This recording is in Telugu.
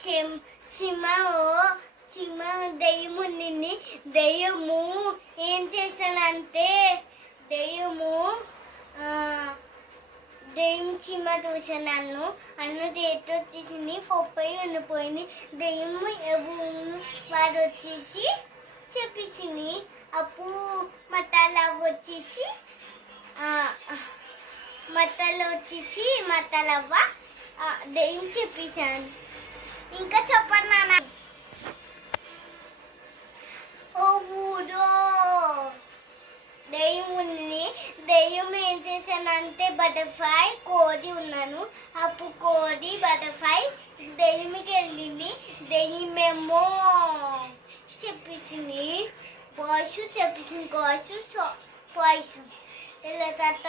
చిమ చిమ దెయ్యము నిన్ని దెయ్యము ఏం చేశానంటే దెయ్యము దెయ్యం చిమ చూసాను నన్ను అన్ను చేతి వచ్చేసింది పప్పై ఉండిపోయింది దెయ్యము వాడు వచ్చేసి చెప్పించింది అప్పుడు మతాలవ్వ వచ్చేసి మతాలవ్వ దెయ్యం చెప్పేశాను ఇంకా చెప్పండి నాన్న ఓ ఊడో దెయ్యం ఏం చేశానంటే బటర్ఫ్లై కోడి ఉన్నాను అప్పుడు కోడి బటర్ఫ్లై దెయ్యంకి వెళ్ళింది దెయ్యమేమో చెప్పించింది బాయ్స్ చెప్పించింది బాయ్స్ ఇలా తర్వాత